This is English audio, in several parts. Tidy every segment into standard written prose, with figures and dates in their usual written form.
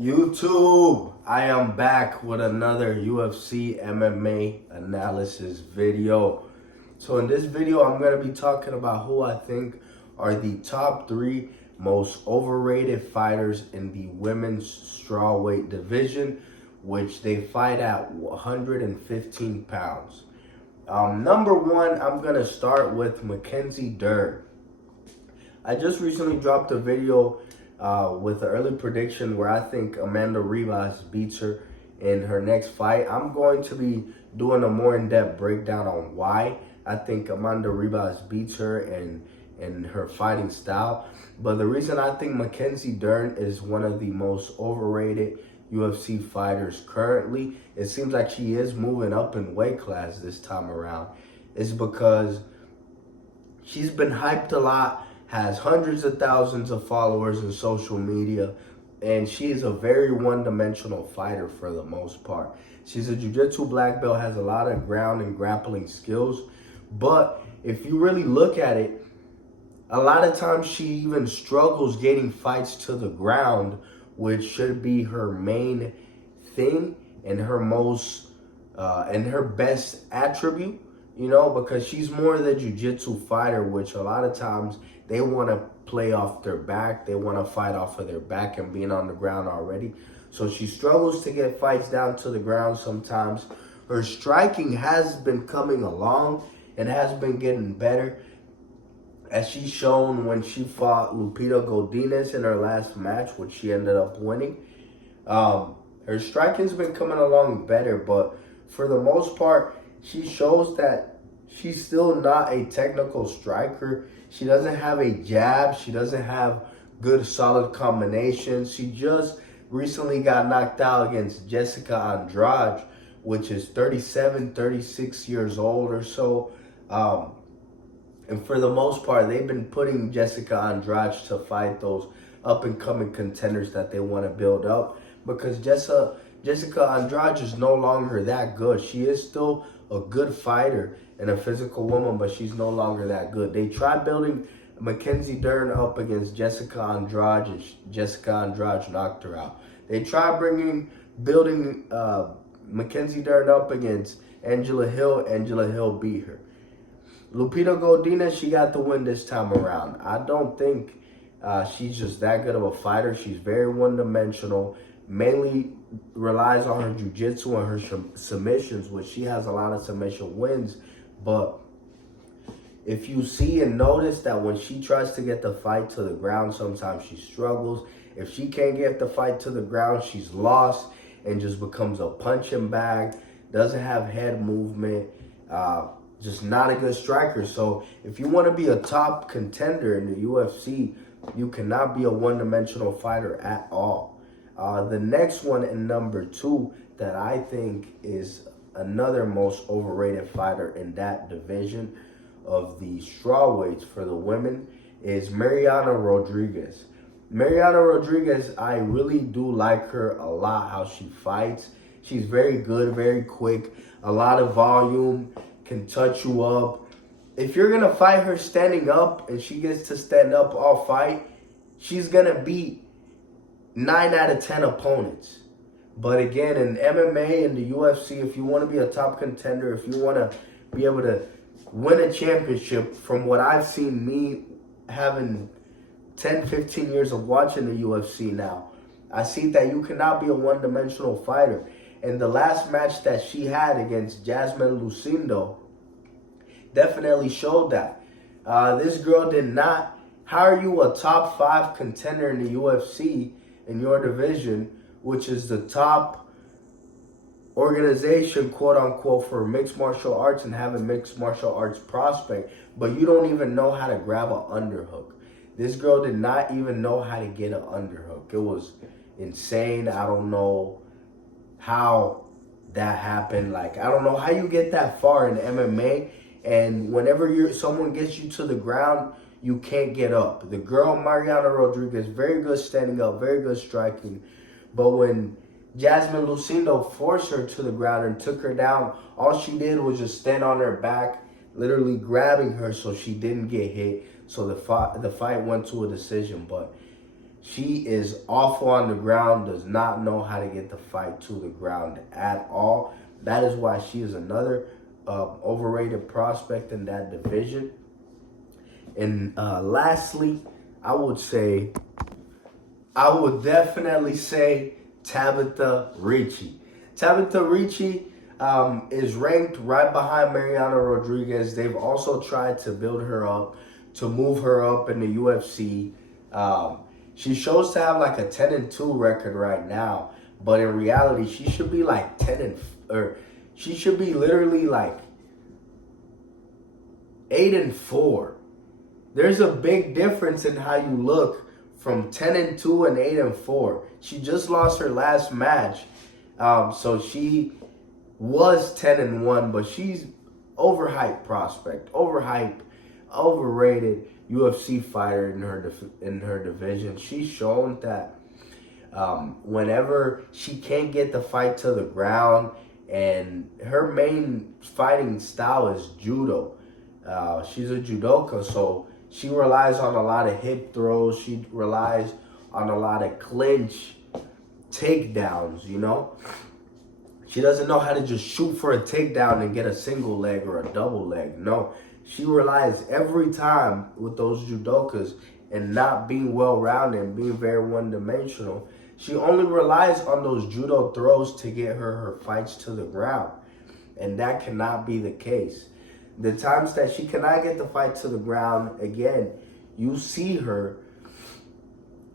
YouTube, I am back with another UFC MMA analysis video. So in this video, I'm going to be talking about who I think are the top 3 most overrated fighters in the women's strawweight division, which they fight at 115 pounds. Number 1, I'm going to start with Mackenzie Dern. I just recently dropped a video with an early prediction where I think Amanda Ribas beats her in her next fight. I'm going to be doing a more in-depth breakdown on why I think Amanda Ribas beats her and her fighting style. But the reason I think Mackenzie Dern is one of the most overrated UFC fighters currently, it seems like she is moving up in weight class this time around, is because she's been hyped a lot, has hundreds of thousands of followers in social media, and she is a very one-dimensional fighter for the most part. She's a jiu-jitsu black belt, has a lot of ground and grappling skills, but if you really look at it, a lot of times she even struggles getting fights to the ground, which should be her main thing and her most and her best attribute, you know, because she's more the jiu-jitsu fighter, which a lot of times they want to play off their back. They want to fight off of their back and being on the ground already. So she struggles to get fights down to the ground sometimes. Her striking has been coming along and has been getting better, as she's shown when she fought Lupita Godinez in her last match, which she ended up winning. Her striking's been coming along better, but for the most part, she shows that she's still not a technical striker. She doesn't have a jab. She doesn't have good, solid combinations. She just recently got knocked out against Jessica Andrade, which is 37, 36 years old or so. And for the most part, they've been putting Jessica Andrade to fight those up-and-coming contenders that they want to build up, because Jessica Andrade is no longer that good. She is still a good fighter and a physical woman, but she's no longer that good. They tried building Mackenzie Dern up against Jessica Andrade, and Jessica Andrade knocked her out. They tried building Mackenzie Dern up against Angela Hill. Angela Hill beat her. Lupita Godinez, she got the win this time around. I don't think she's just that good of a fighter. She's very one-dimensional, mainly relies on her jiu-jitsu and her submissions, which she has a lot of submission wins. But if you see and notice that when she tries to get the fight to the ground, sometimes she struggles. If she can't get the fight to the ground, she's lost and just becomes a punching bag, doesn't have head movement, just not a good striker. So if you want to be a top contender in the UFC, you cannot be a one-dimensional fighter at all. The next one, in number 2, that I think is another most overrated fighter in that division of the strawweights for the women, is Mariana Rodriguez. Mariana Rodriguez, I really do like her a lot, how she fights. She's very good, very quick, a lot of volume, can touch you up. If you're going to fight her standing up and she gets to stand up all fight, she's going to beat 9 out of 10 opponents. But again, in MMA and the UFC, if you want to be a top contender, if you want to be able to win a championship, from what I've seen, me having 10, 15 years of watching the UFC now, I see that you cannot be a one-dimensional fighter. And the last match that she had against Jasmine Lucindo definitely showed that. This girl did not. How are you a top 5 contender in the UFC in your division, which is the top organization, quote unquote, for mixed martial arts and have a mixed martial arts prospect, but you don't even know how to grab an underhook? This girl did not even know how to get an underhook. It was insane. I don't know how that happened. Like, I don't know how you get that far in MMA, and whenever someone gets you to the ground, you can't get up. The girl, Mariana Rodriguez, very good standing up, very good striking. But when Jasmine Lucindo forced her to the ground and took her down, all she did was just stand on her back, literally grabbing her so she didn't get hit. So the fight went to a decision. But She is awful on the ground, does not know how to get the fight to the ground at all. That is why she is another overrated prospect in that division. And lastly, I would definitely say Tabitha Ricci. Tabitha Ricci is ranked right behind Mariana Rodriguez. They've also tried to build her up, to move her up in the UFC. She shows to have like a 10-2 record right now, but in reality, she should be like she should be literally like 8-4. There's a big difference in how you look from 10-2 and 8-4. She just lost her last match, so she was 10-1, but she's overhyped prospect, overrated UFC fighter in her division. She's shown that whenever she can't get the fight to the ground, and her main fighting style is judo. She's a judoka, so she relies on a lot of hip throws. She relies on a lot of clinch takedowns, you know? She doesn't know how to just shoot for a takedown and get a single leg or a double leg. No, she relies every time with those judokas and not being well-rounded and being very one-dimensional. She only relies on those judo throws to get her fights to the ground. And that cannot be the case. The times that she cannot get the fight to the ground, again, you see her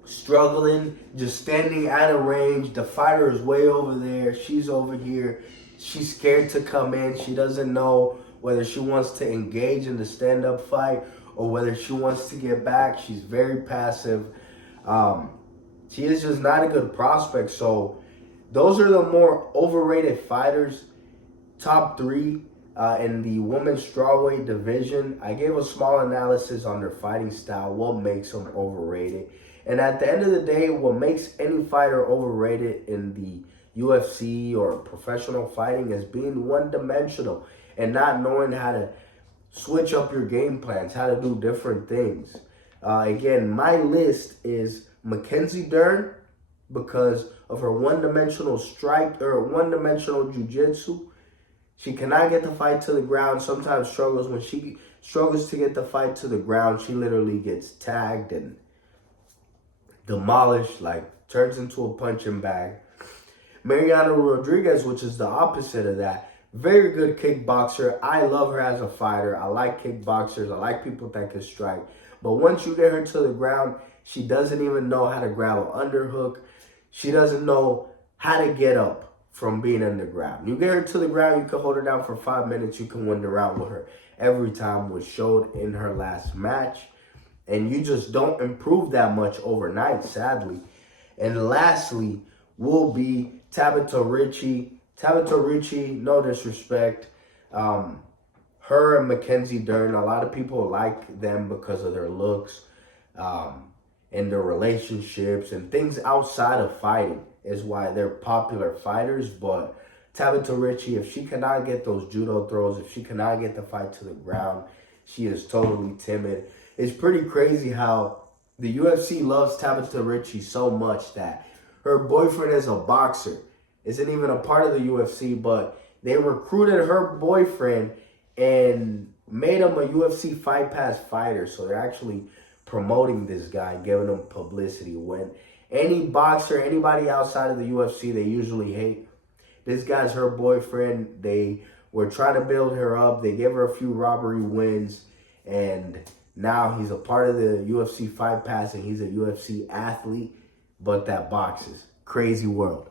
struggling, just standing out of range. The fighter is way over there. She's over here. She's scared to come in. She doesn't know whether she wants to engage in the stand-up fight or whether she wants to get back. She's very passive. She is just not a good prospect. So those are the more overrated fighters. Top three in the women's strawweight division. I gave a small analysis on their fighting style, what makes them overrated. And at the end of the day, what makes any fighter overrated in the UFC or professional fighting is being one-dimensional and not knowing how to switch up your game plans, how to do different things. Again, my list is Mackenzie Dern because of her one-dimensional strike or one-dimensional jiu-jitsu. She cannot get the fight to the ground, sometimes struggles. When she struggles to get the fight to the ground, she literally gets tagged and demolished, like turns into a punching bag. Mariana Rodriguez, which is the opposite of that, very good kickboxer. I love her as a fighter. I like kickboxers. I like people that can strike. But once you get her to the ground, she doesn't even know how to grab an underhook. She doesn't know how to get up from being on the ground. You get her to the ground, you can hold her down for 5 minutes. You can win the round with her. Every time was showed in her last match. And you just don't improve that much overnight, sadly. And lastly will be Tabitha Ricci. Tabitha Ricci, no disrespect. Her and Mackenzie Dern, a lot of people like them because of their looks and their relationships and things outside of fighting is why they're popular fighters. But Tabitha Ricci, if she cannot get those judo throws, if she cannot get the fight to the ground, she is totally timid. It's pretty crazy how the UFC loves Tabitha Ricci so much that her boyfriend is a boxer. Isn't even a part of the UFC, but they recruited her boyfriend and made him a UFC Fight Pass fighter. So they're actually promoting this guy, giving him publicity. When any boxer, anybody outside of the UFC, they usually hate. This guy's her boyfriend. They were trying to build her up. They gave her a few robbery wins. And now he's a part of the UFC Fight Pass and he's a UFC athlete, but that boxes. Crazy world.